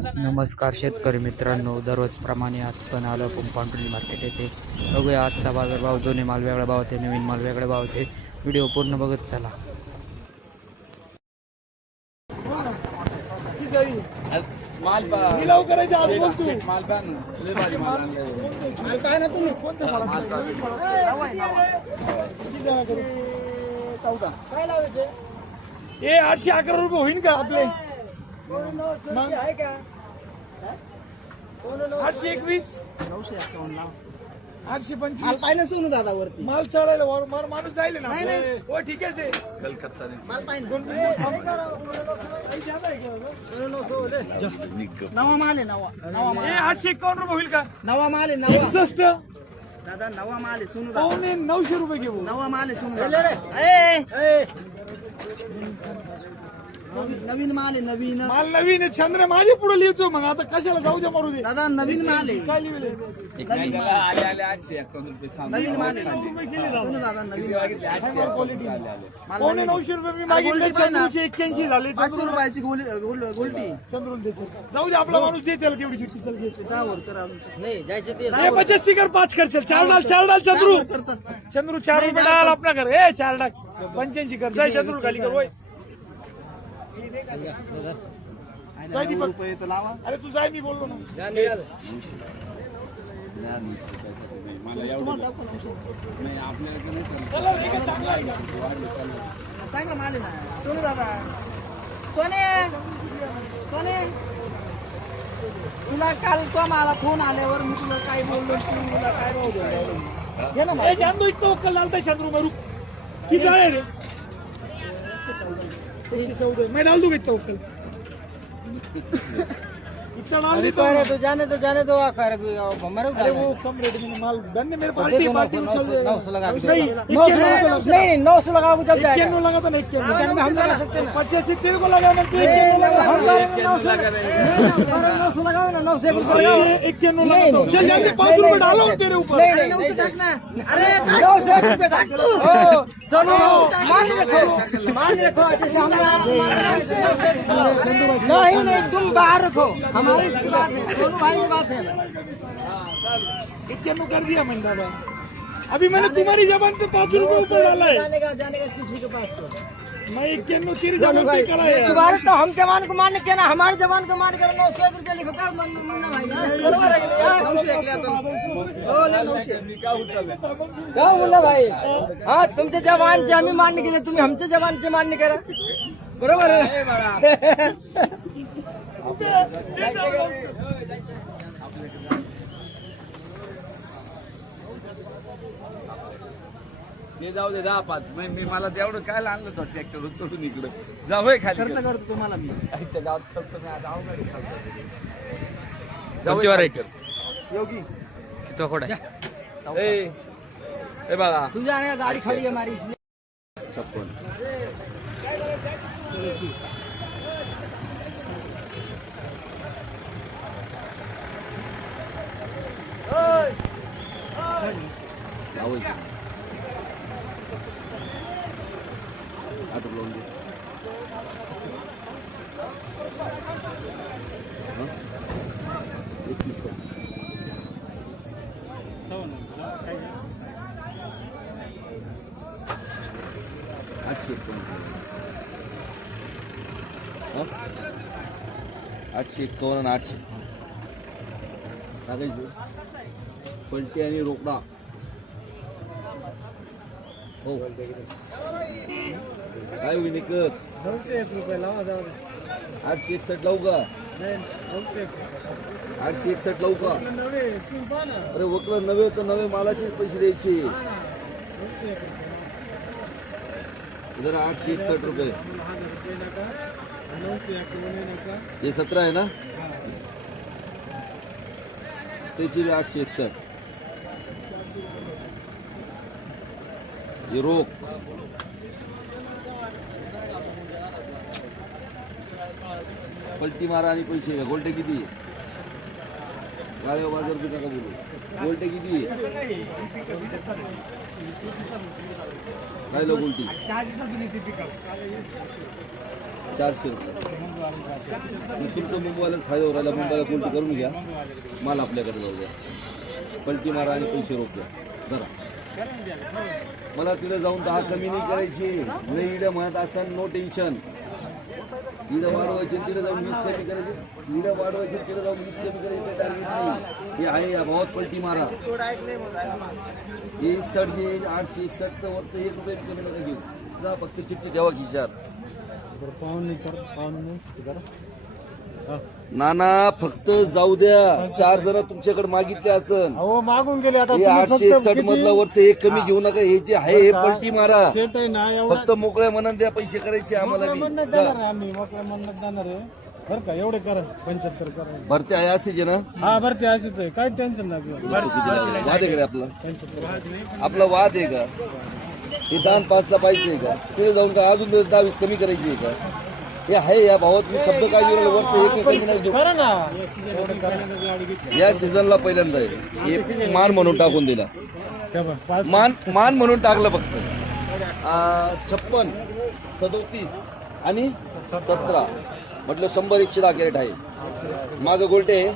नमस्कार शेतकरी मित्रांनो दररोजप्रमाणे आज पण आलो पंपांटुली मार्केट येते. बघूया आजचा बाजारभाव जुने माल वेगळा भाव होते नवीन माल वेगळा भाव होते. व्हिडिओ पूर्ण बघत चला. माल ए आठशे अकरा रुपये होईन का आपले? मग? आठशे एकवीस. नऊशे एक्कावन्न आठशे माल पंचवीस पाहिलं सोनू दादा वरती. माल चढायला वर मार माणूस जाईल ना. नाही, नाही. हो ठीक आहे से. कलकत्ता ने. माल पाहिलं. दोन तीन दिवस थांब. काही जादा आहे का? नवा माल आहे नवा. नवा ए माल आठशे एकावन्न रुपये होईल का? नवा माल आहे नवा. एकसष्ट. दादा नवा माल आहे सोनू दादा. पावणे नऊशे रुपये घेऊ. नवा माल आहे सोनू दादा. ए, नवीन- नवीन माल आहे नवीन. माल नवीन आहे चंद्र माझे पुढे लिहितो मग. आता कशाला जाऊ द्या मारू दे दादा नवीन माल आहे. काय लिहिले नवीन माल. आले आले आठशे एकावन्न रुपये सांग. नवीन माल आहे. दादा. सोनू दादा नवीन माल. आहे. माल पावणे नवीन नऊशे रुपये मी अरे मागितले गोल्डी पाहिजे ना. चंद्रूचे एक्क्याऐंशी झाले पाचशे रुपयाची गोली गोल- गोल्टी. चंद्रुल द्यायचं. जाऊ दे आपला माणूस दे त्याला तेवढी चिठ्ठी चल घे. दहा वर करा तुमचं. ए पचास सिगर पाच कर चल. चार डाल चार डाल चंद्रू कर. चंद्रू चार रुपये डाल आपला कर. ए चार डाल. पंच्याऐंशी कर. जाय चंद्रू खाली कर वय जाय नऊ दीपक रुपये तर लावा अरे तू जाय मी बोललो ना. मला एवढं तुम्हाला दाखव नऊशे. नाही आपल्याला तर नाही चालत. चला रे, चांगलं आहे का? वाढलं चाललं. चांगला माल आहे ना सोनू दादा सोने सोने तुला काल तो मला फोन आल्यावर मी तुला काय बोललो तू तुला काय भाव देऊन राहिलो मी. घे ना ए माल. जान दो इतना उकल डालता है चंद्रू मैं रुक किती डाळे एक सौ चौदह मैं डाल दूंगा इतना हूँ तो जाने तो जाने दो आकर हमारे अरे वो कम रेट में माल धन्य मेरे पार्टी पार्टी उछल देगा नौ सौ लगा के नहीं नहीं नौ सौ लगा जब जाएगा। लगा हम लगा सकते हैं। पचासी तेरे को लगा ना नौ सौ नौ ना सौ लगा। तो। चल पाँच डालो तेरे ऊपर। अरे ना सौ रुपये मान रखो मान रखो जैसे तुम बाहर रखो। हमारी बात है इक्यानवे कर दिया मैंने दादा अभी मैंने तुम्हारी जबान पे पाँच रुपए ऊपर डाला है किसी के पास तो। मैं इक्यानवे तेरी जबान पे करा है तुम्हारे तो हम जवान को मान के ना हमारे जवान को मान कर नौ सौ एक रुपये लिखो का मन मुन्ना भाई क्या बरोबर मुन्ना भाई हाँ तुमचे जवानचे आम्ही मान्य केले तुम्ही जवान जवानचे मान्य करा बरोबर आहे ते जाऊ दे दहा पाच. मी मी मला तेवढं काय आणलं होतं ट्रॅक्टर सोडून इकडं. जा होय खाली. खर्च करतो तुम्हाला मी. आईच्या गावात खर्च नाही, आता अवघड आहे खर्च. जाऊ दे ट्रॅक्टर योगी. किती खोड आहे? ए ए बघा तू जाने गाड़ी खड़ी है हमारी इसलिए छप्पन लावायचं. आता लावून दे. हं? एकवीस का? आठशे एकावन्न हं? आठशे एकावन्न आणि आठशे टाकायचं पलटी आणि रोकडा. हो. काय होईल एकच? नऊशे एक रुपये लावा जाऊ आठशे एकसष्ट लावू का? आठशे एकसष्ट लावू का? अरे वकलं नवे तर नवे मालाचेच पैसे द्यायचे. जरा आठशे एकसष्ट रुपये. हे सतरा आहे ना? त्याची आठशे एकसष्ट. रोख पलटी मारा आणि पैसे घ्या गोल्टे किती गाळे बाजार रुपये नका बोलू गोल्टे किती काय लो गोल्टी चारशे रुपये तुमचं मुंबईला खायवर राहिला मुंबईला कोणती करून घ्या माल आपल्याकडे जाऊ द्या पलटी मारा आणि पैसे रोख द्या जरा मला तिथे जाऊन दहा कमी नाही करायची. नाही इडं म्हणत असाल नो टेन्शन इडं वाढवायचे तिथे जाऊन वीस कमी करायची. इडं वाढवायचे तिथे जाऊन वीस कमी करायची टार्गेट नाही. हे आहे या भावात पलटी मारा. एकसठ जे आठशे एकसठ तर वरचं एक रुपये कमी नका घेऊ. जा फक्त चिठ्ठी ठेवा खिशात. नाना फक्त जाऊ द्या. चार जण तुमच्याकडे मागितले असन. हो मागून गेले. आता हे तुम्ही आठशे फक्त एकसठ मधलं वरचं एक कमी घेऊ नका. हे जे आहे हे पलटी मारा. सेट आहे ना एवढं फक्त मोकळ्या मनात द्या पैसे करायचे आम्हाला. म्हणण्यात. जाणार आहे आम्ही मोकळ्या म्हणण्यात जाणार आहे. बरं का एवढे करा पंच्याहत्तर करा. भरते आहे आहे ना? हा बरं ते असेच आहे. काय टेन्शन नाही आपल्याला. वाद आहे का रे आपला? आपला वाद आहे का? हे दान पाचला पाहिजे का? तिथे जाऊन का अजून दहा वीस कमी करायची आहे का? हे आहे या भावात. मी शब्द काय वरचं एक नाही देऊ. ना. या सीझनला पहिल्यांदा आहे. मान म्हणून टाकून दिला. पाच मान मान म्हणून टाकलं फक्त. छप्पन सदोतीस आणि सतरा. म्हटलं शंभर एकशे दहा कॅरेट आहे. माग गोलटे आहे?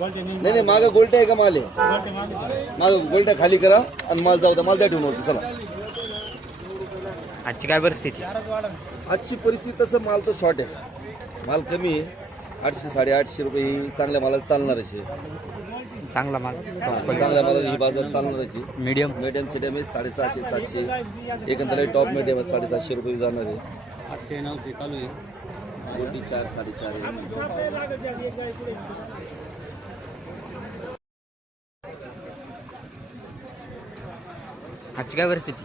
नाही नाही माग गोलटे आहे का माल? आहे माग गोलट्या खाली करा आणि माल जाऊ द्या माल द्या ठेवून होती चला. आजची काय परिस्थिती? आजची परिस्थिती तसं माल तर शॉर्ट आहे. माल कमी आहे. आठशे साडेआठशे रुपये ही चांगल्या मालाला चालणारच आहे. चांगला माल. चांगल्या मालाला ही बाजार चालणारच आहे. मीडियम मीडियम सिडियम आहे साडेसहाशे सातशे. एकंदर टॉप मीडियम आहे साडेसातशे रुपये जाणार आहे. आठशे नऊशे चालू आहे. कोटी चार साडेचार आहे. आजची काय परिस्थिती?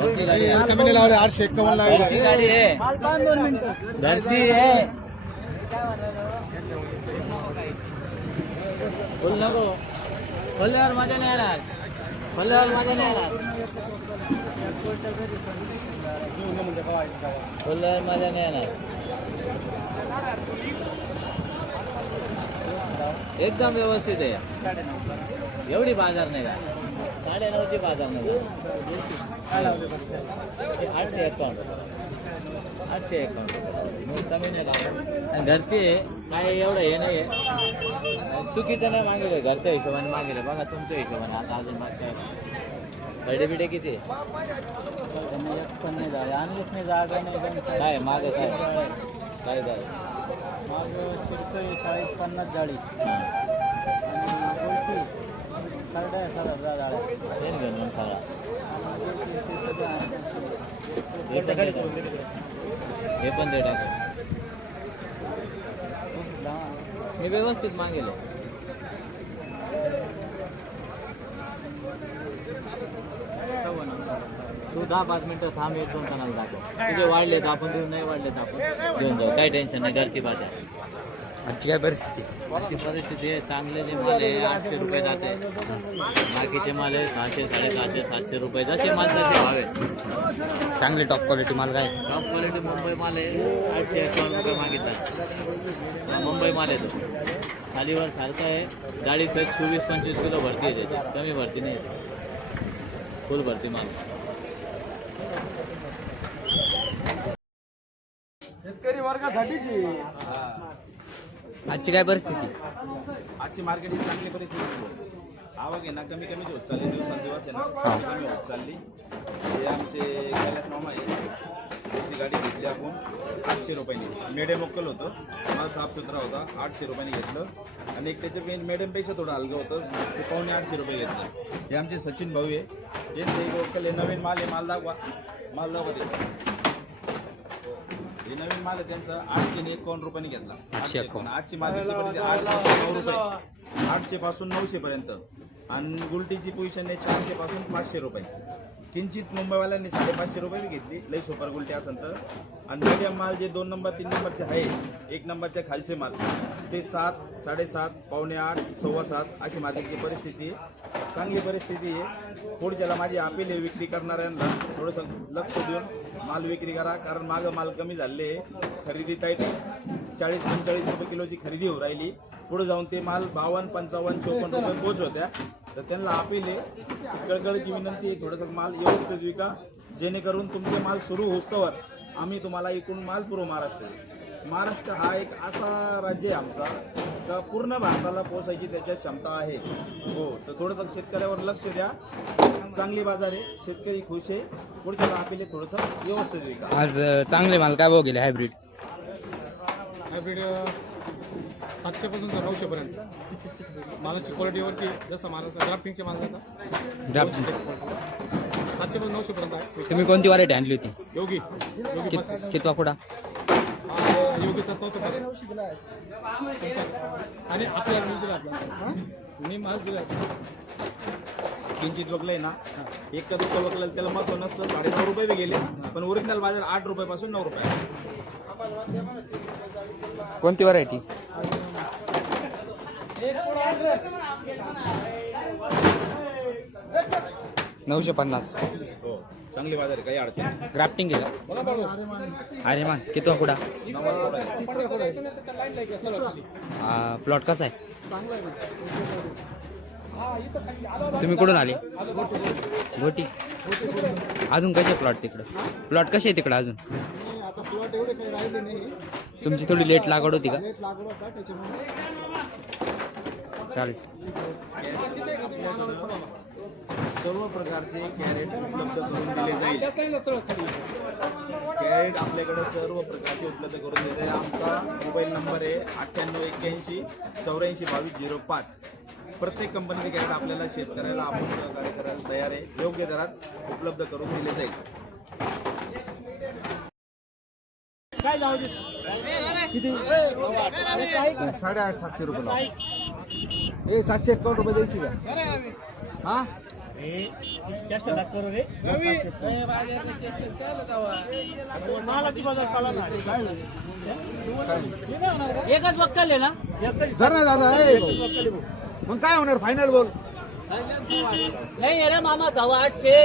लावले आठशे एकावन्न लावले. बोल नको. बोलल्यावर मजा नाही येणार. खोल्ल्यावर मजा नाही आला बोलल्यावर मजा नाही येणार. एकदम व्यवस्थित आहे. एवढी बाजार नाही का? साडे नऊची बाजार आठशे एकावन्न रुपये. आठशे एकावन्न कमी नाही का घरचे काय एवढं हे नाही आहे चुकीचं नाही मागेल. घरच्या हिशोबाने मागेल. बघा तुमच्या हिशोबाने. आता अजून मागताय बडे बिडे किती पण नाही जागा आणलीच नाही जागा नाही काय माग काय? काय काय माग चिडकं चाळीस पन्नास जाळी. करडाय हे हे पण दे टाका मी व्यवस्थित मागेल. तू दहा पाच मिनिटं थांब एक दोन जणांना दाखव. तुझे वाढले तर आपण तुझे नाही वाढले तर आपण. घेऊन जाऊ काही टेन्शन नाही घरची बाजार आजची काय परिस्थिती? अशी परिस्थिती आहे चांगले जे माल आहे आठशे रुपये जाते बाकीचे माल आहे सहाशे साडेसहाशे सातशे रुपये जसे माल तसे भाव आहे. चांगली टॉप क्वालिटी माल काय? टॉप क्वालिटी मुंबई माल आहे आठशे एकावन्न रुपये मागितला. मुंबई माल आहे तो. खालीवर सारखं आहे गाडी चोवीस पंचवीस किलो भरती आहे त्याची. कमी भरती नाही फुल भरती माल शेतकरी वर्गासाठीच आहे. आजची काय परिस्थिती? आजची मार्केट ही चांगली परिस्थिती. आवक आहे ना कमी कमी होत चालली दिवसांदिवस आहे ना कमी कमी होत चालली. हे आमचे कैलास मामा आहे. ती गाडी घेतली आपण आठशे रुपयाने. मेडियम लोकल होतं. माल साफसुथरा होता आठशे रुपयाने घेतलं. आणि एक त्याच्या मेडियमपेक्षा थोडं हलकं होतं. ते पावणे आठशे रुपये घेतलं. हे आमचे सचिन भाऊ आहे. त्यांचं एक लोकल आहे नवीन माल आहे माल दाखवा. माल दाखवा ते माल आहे त्यांचा आठशे आणि एकावन्न रुपयाने घेतला. आठशे एकावन्न. पासून नऊ रुपये. आठशे पासून नऊशे पर्यंत. आणि गुलटीची पोझिशन आहे चारशे पासून पाचशे रुपये. किंचित मुंबईवाल्यांनी साडेपाचशे रुपये बी घेतली. लई सुपर गुलटी असेल तर. आणि मीडियम माल जे दोन नंबर तीन नंबरचे आहे एक नंबरचे खालचे माल ते सात साडेसात पावणे आठ सव्वा सात अशी मार्केटची परिस्थिती. आहे चांगली परिस्थिती आहे. पुढच्याला माझी अपील आहे विक्री करणाऱ्यांना. थोडंसं लक्ष देऊन माल विक्री करा कारण मागं माल कमी झाले खरेदी टाईट चाळीस पंचेचाळीस रुपये किलोची खरेदी होऊ राहिली. पुढे जाऊन ते माल बावन्न पंचावन्न चोपन्न रुपये पोच होत्या. तर त्यांना अपील आहे. कळकळीची विनंती आहे थोडंसं माल व्यवस्थित विका. जेणेकरून तुमचे माल सुरू होस्तवर आम्ही तुम्हाला एकूण माल पुरवू महाराष्ट्र महाराष्ट्र हा एक असा राज्य आहे आमचा का पूर्ण भारताला पोचायची त्याच्यात क्षमता आहे. हो तर थोडंसं शेतकऱ्यावर लक्ष द्या. चांगली बाजार आहे शेतकरी खुश आहे. पुढच्याला आपले थोडंसं व्यवस्थित विका आज चांगले माल काय भाव गेले हायब्रिड? हायब्रिड सातशे पासून तर नऊशे पर्यंत मालाची क्वालिटीवरती जसं मालाचा ग्राफ्टिंगचे माल जातात ड्राफ्ट सातशे पासून नऊशे पर्यंत आहे. तुम्ही कोणती व्हरायटी आणली होती? योगी योगी कित. कितवा हा, योगीचा चौथा. आणि आपल्याला मी दिला मी माल दिला किंचित वकलंय ना. एक का दुःख वकलं त्याला महत्त्व नसतं. साडे नऊ रुपये बी गेले. पण ओरिजिनल बाजार आठ रुपयापासून नऊ रुपये. कोणती व्हरायटी नऊशे पन्नास. हो. चांगली बाजार आहे काही अडचण नाही. ग्राफ्टिंग केलं? अरे मान कितवा कुडा. प्लॉट कसा आहे? तुम्ही कुठून आले? गोटी अजून कसे प्लॉट तिकडं? प्लॉट कसे आहे तिकडं अजून? आता प्लॉट एवढे काही राहिले नाही तुमची थोडी लेट लागवड होती का? चालेल. सर्व प्रकारचे कॅरेट उपलब्ध करून दिले जाईल. कॅरेट आपल्याकडे सर्व प्रकारचे उपलब्ध करून दिले जाईल. आमचा मोबाईल नंबर आहे अठ्ठ्याण्णव एक्क्याऐंशी चौऱ्याऐंशी बावीस झिरो पाच. प्रत्येक कंपनीचे कॅरेट आपल्याला शेतकऱ्याला आपण सहकार्य करायला तयार आहे. योग्य दरात उपलब्ध करून दिले जाईल. साडेआठ सातशे रुपये लाव. ए सातशे एकावन्न रुपये द्यायची का? हा? एकच बक्कल आहे ना? जर ना दादा ए भाऊ. मग काय होणार? फायनल बोल. नाही अरे मामा जावा आठशे.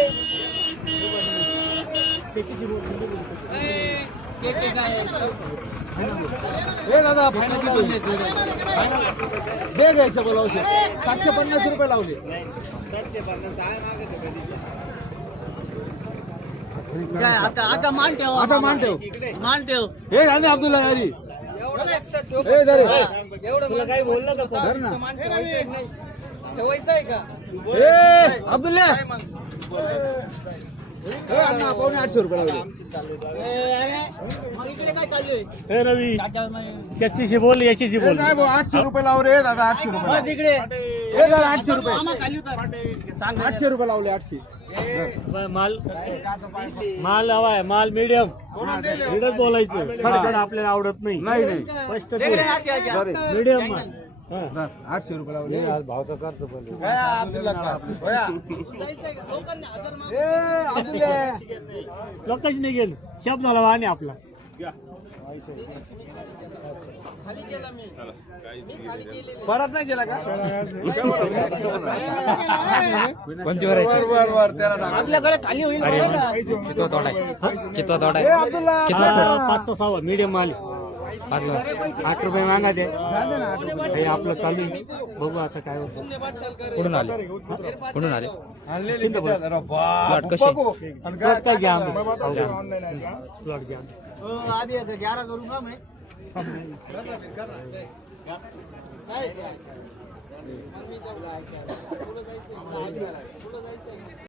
ए दादा फायनल किती दे घ्यायचं बोलावशे सातशे पन्नास रुपये लावले. काय आता आता मान ठेव. आता मान ठेव. मान ठेव. हे गांधी अब्दुल्ला यारी ए दरे. तुला काही बोललं का धर ना. ए अब्दुल्ला. ए. अण्णा पावणे आठशे रुपये लावले रवी त्याच्याशी बोल याच्याशी भाऊ आठशे रुपये लाव रे दादा आठशे रुपये दादा आठशे रुपये. आठशे रुपये लावले आठशे. माल. माल हवा आहे माल मीडियम बोलायचं. आपल्याला आवडत नाही. स्पष्ट. मीडियम माल. आठशे रुपये आज भावचा खर्च लोकच नाही गेलो. शब्द झाला वाणी आपला. परत नाही गेला का? कोणती. आपल्याकडे खाली होईल? कितवा तोडा आहे? कितवा तोडा आहे? कितवा पाच सहा मीडियम माल पाचवा आठ रुपये मागा द्या हे आपलं चालू आहे. बघू आता काय होतं. कुठून आले? कुठून आले. प्लॉट कसे? प्लॉट काय घ्या प्लॉट घ्या हो,